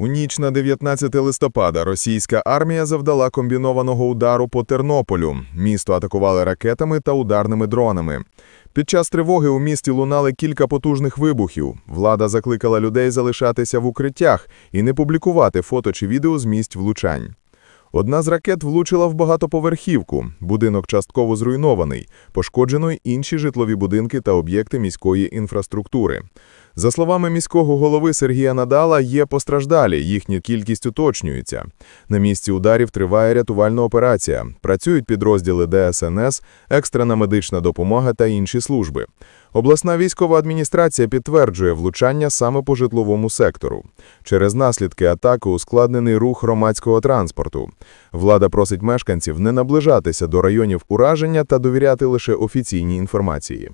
У ніч на 19 листопада російська армія завдала комбінованого удару по Тернополю. Місто атакували ракетами та ударними дронами. Під час тривоги у місті лунали кілька потужних вибухів. Влада закликала людей залишатися в укриттях і не публікувати фото чи відео з місць влучань. Одна з ракет влучила в багатоповерхівку. Будинок частково зруйнований. Пошкоджено й інші житлові будинки та об'єкти міської інфраструктури. За словами міського голови Сергія Надала, є постраждалі, їхня кількість уточнюється. На місці ударів триває рятувальна операція. Працюють підрозділи ДСНС, екстрена медична допомога та інші служби. Обласна військова адміністрація підтверджує влучання саме по житловому сектору. Через наслідки атаки ускладнений рух громадського транспорту. Влада просить мешканців не наближатися до районів ураження та довіряти лише офіційній інформації.